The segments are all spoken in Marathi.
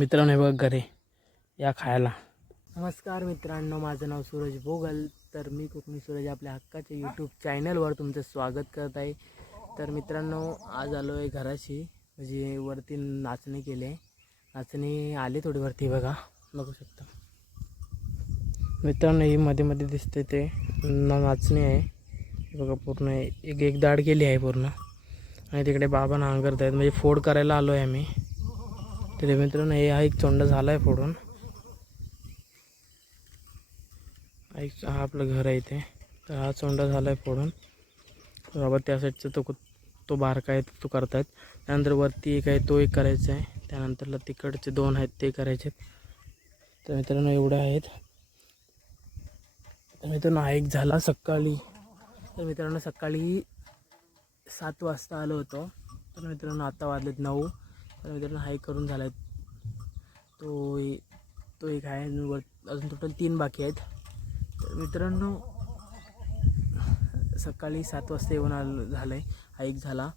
मित्रांनो हे बघ घरे या खायला. नमस्कार मित्रांनो माझं नाव सूरज भोगल. तर मी कोकणी सूरज आपल्या हक्काच्या यूट्यूब चॅनलवर तुमचं स्वागत करत आहे. तर मित्रांनो आज आलो आहे घराशी. म्हणजे वरती नाचणी केली आहे. नाचणी आली थोडी वरती बघा. बघू शकता. मित्रांनो ही मध्ये मध्ये दिसते ते. नाचणी आहे. बघा पूर्ण एक एक दाड केली आहे पूर्ण. आणि तिकडे बाबा नांगरत आहेत. म्हणजे फोड करायला आलो आहे आम्ही. तर मित्रांनो हे हा एक चोंडा झाला आहे फोडून एक हा आपलं घर आहे इथे. तर हा चोंडा झाला आहे फोडून. बाबा त्या साईडचा तो कु- तो बारका आहे तो करतायत. त्यानंतर वरती एक आहे तो एक करायचा आहे. त्यानंतरला तिकडचे दोन आहेत ते करायचे तर मित्रांनो एवढे आहेत. तर मित्रांनो हा एक झाला सकाळी. तर मित्रांनो सकाळी सात वाजता आलो होतो. तर मित्रांनो आता वाजलेत नऊ. तर मित्रांनो हा एक करून झाला आहे तो तो एक आहे वर अजून टोटल तीन बाकी आहेत. तर मित्रांनो सकाळी सात वाजता येऊन आलं झालं आहे हा एक झाला.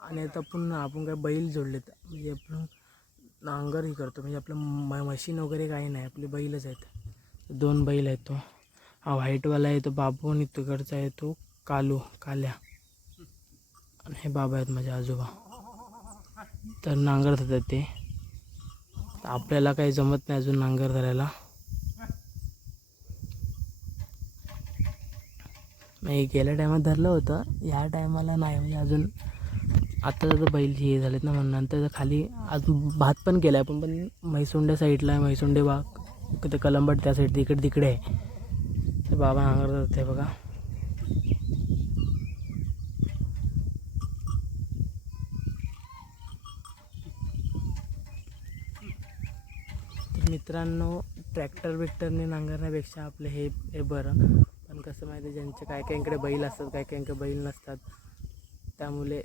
आणि आता पुन्हा आपण काय बैल जोडलेत. म्हणजे आपण नांगरही करतो. म्हणजे आपलं म मशीन वगैरे काही नाही. आपले बैलच आहेत. दोन बैल आहेत तो. हा व्हाईटवाला आहे तो बाबू आणि तिकडचा आहे तो कालू काल्या. आणि हे बाबा आहेत माझे आजोबा. तर नांगरत होते ते. आपल्याला काही जमत नाही अजून नांगर धरायला. नाही गेल्या टायमात धरलं होतं. ह्या टायमाला नाही म्हणजे अजून आता तर बैल हे झालेत ना म्हणून. नंतर खाली आज भात पण केला आहे पण पण म्हैसुंड्या साईडला आहे. म्हैसुंडे बाग ते कलंबट त्या साईड तिकडे तिकडे आहे. बाबा नांगरत होते बघा. तर मित्रांनो ट्रॅक्टर बिक्टरने नांगरण्यापेक्षा आपलं हे हे बरं. पण कसं माहिती आहे ज्यांचे काय काहींकडे बैल असतात काय काहींकडे बैल नसतात. त्यामुळे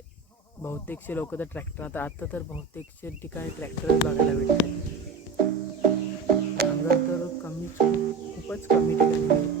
बहुतेकशे लोक तर ट्रॅक्टर आता आता तर बहुतेकशे ठिकाणी ट्रॅक्टरच बघायला भेटतात. नांगर तर कमीच खूपच कमी ठिकाणी.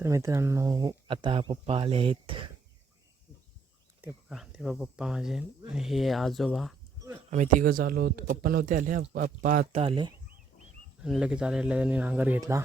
तर मित्रांनो आता पप्पा आले आहेत. ते बघा ते बघा पप्पा माझे हे आजोबा. आम्ही तिघं आलो होतो. पप्पा नव्हते आले पप्पा आत्ता आले. आणि लगेच आलेला त्यांनी नांगर घेतला.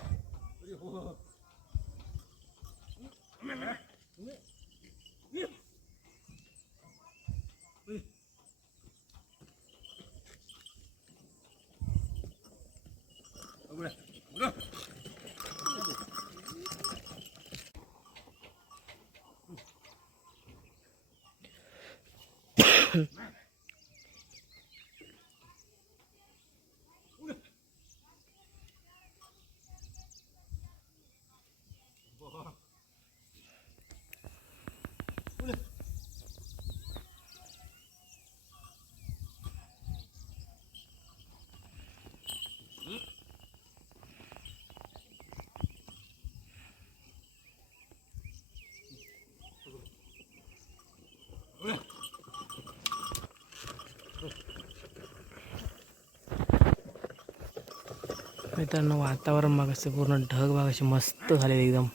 मित्रांनो वातावरण बघ पूर्ण ढग बघ असे मस्त झाले एकदम.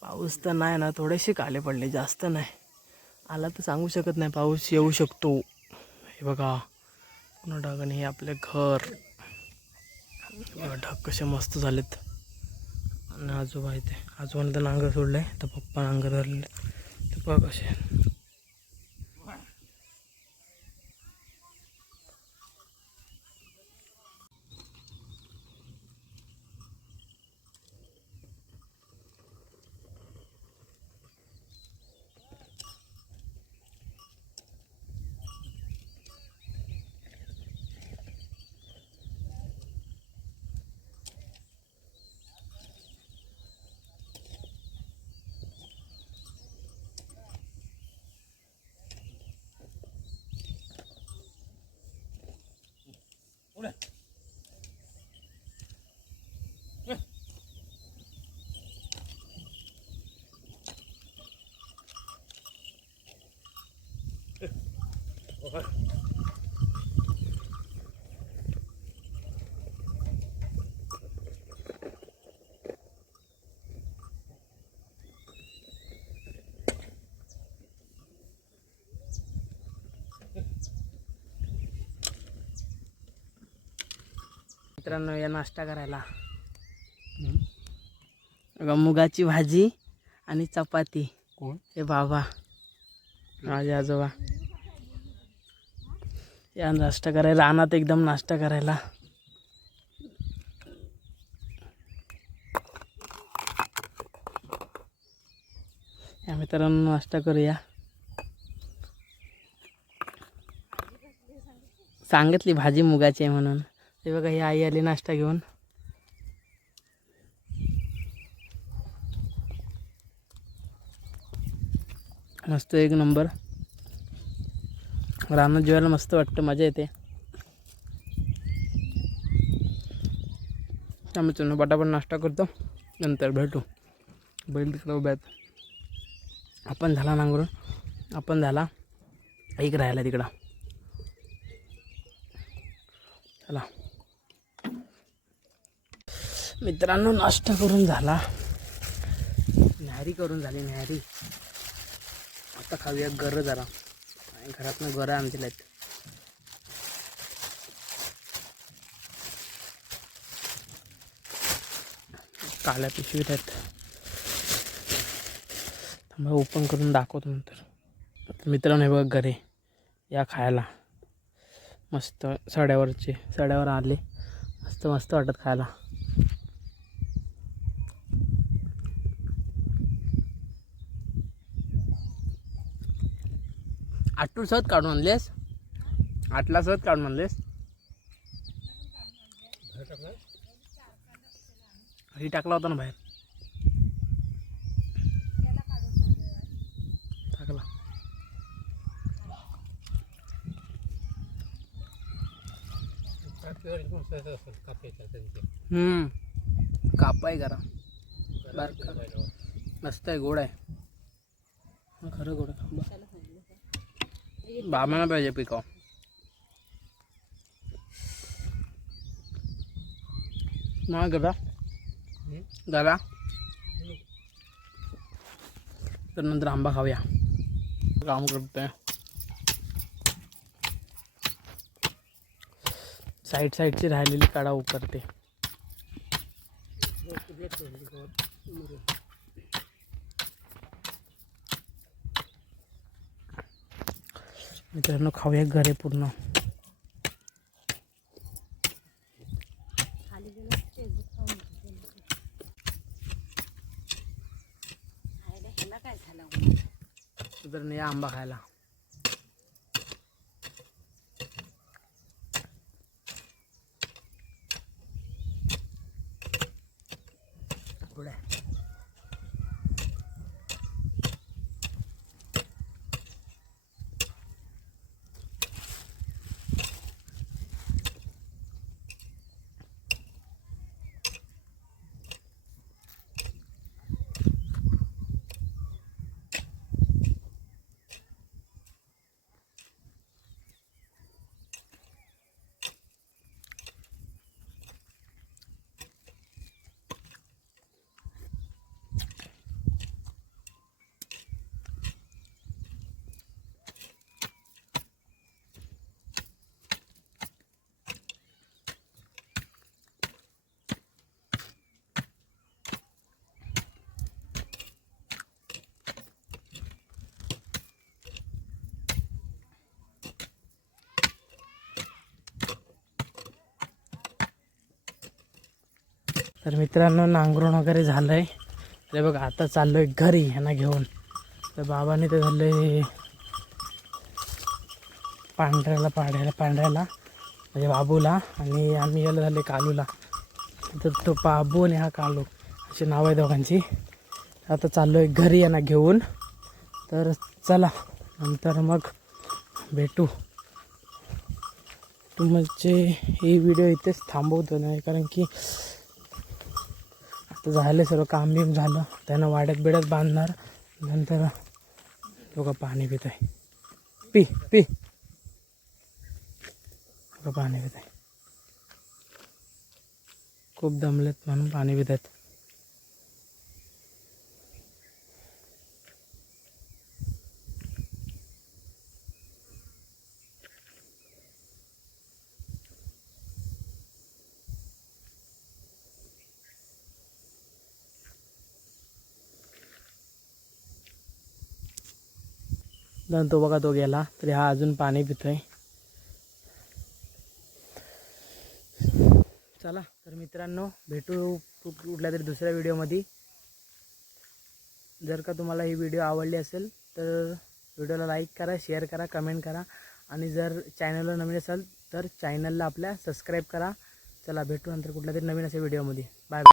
पाऊस तर नाही ना थोडेसे काले पडले जास्त नाही. आला तर सांगू शकत नाही पाऊस येऊ शकतो. हे बघा पूर्ण ढग आणि हे आपले घर. बघा ढग कसे मस्त झालेत. आणि आजोबा इथे आजोबाने तर नांगर सोडलं आहे तर पप्पा नांगर धरले तर बघ कसे. मित्रांनो या नाश्ता करायला. बघा मुगाची भाजी आणि चपाती. कोण? हे बाबा माझे आजोबा. या नाश्ता करायला रानात एकदम नाश्ता करायला. या मित्रांनो नाश्ता करूया. सांगितली भाजी मुगाची आहे म्हणून. ते बघा ही आई आली नाश्ता घेऊन. मस्त एक नंबर. रानात जेवायला मस्त वाटतं मजा येते. आम्ही चुनं पटापट नाश्ता करतो नंतर भेटू. बैल तिकडे उभ्यात आपण झाला नांगरून आपण झाला एक राहिला तिकडं. चला. मित्रांनो नाश्ता करून झाला. न्याहारी करून झाली न्याहारी. आता खाऊया गर जरा. घरातनं गोरं आणतील आहेत. काळ्या पिशवीत आहेत. थांबा ओपन करून दाखवतो नंतर. मित्रांनो हे बघ घरे या खायला. मस्त सड्यावरचे सड्यावर आले. मस्त मस्त वाटत खायला. आठवड सहज काढून आणलेस? आठला सहज काढून आणलेस? ही टाकला होता ना बाहेर? टाकला. कापाय करा बारका. मस्त आहे गोड आहे. खरं गोड आहे बाबांना पाहिजे पिकाव मग गदा गदा तर नंतर आंबा खाऊया काम करतोय साईड साईडची राहिलेली काढा उकरते मित्रांनो खाऊया घरे पूर्ण. तर आंबा खायला. तर मित्रांनो नांगरून वगैरे झालं आहे अरे बघा आता चाललो आहे घरी ह्यांना घेऊन. तर बाबाने ते झालं आहे पांढऱ्याला पाड्याला पांढऱ्याला म्हणजे बाबूला आणि आम्ही याला झाले कालूला. तर तो बाबू आणि हा कालू अशी नाव आहे दोघांची. आता चाललो आहे घरी यांना घेऊन. तर चला नंतर मग भेटू. तुमचे ही व्हिडिओ इथेच थांबवतो नाही कारण की तर झालं सर्व काम बिम झालं. त्यांना वाड्यात बिड्यात बांधणार. नंतर लोक पाणी पित आहे. पी पी. लोकं पाणी पित आहे. खूप दमलेत म्हणून पाणी पित आहेत. नंतर तो बघा तो गेला तरी हा अजून पाणी पितोय. चला तर मित्रांनो भेटू कुठल्या तरी दुसऱ्या व्हिडिओमध्ये. जर का तुम्हाला ही व्हिडिओ आवडली असेल तर व्हिडिओला लाईक करा शेअर करा कमेंट करा. आणि जर चॅनलला नवीन असाल तर चॅनलला आपल्या सबस्क्राईब करा. चला भेटू नंतर कुठल्या तरी नवीन अशा व्हिडिओमध्ये.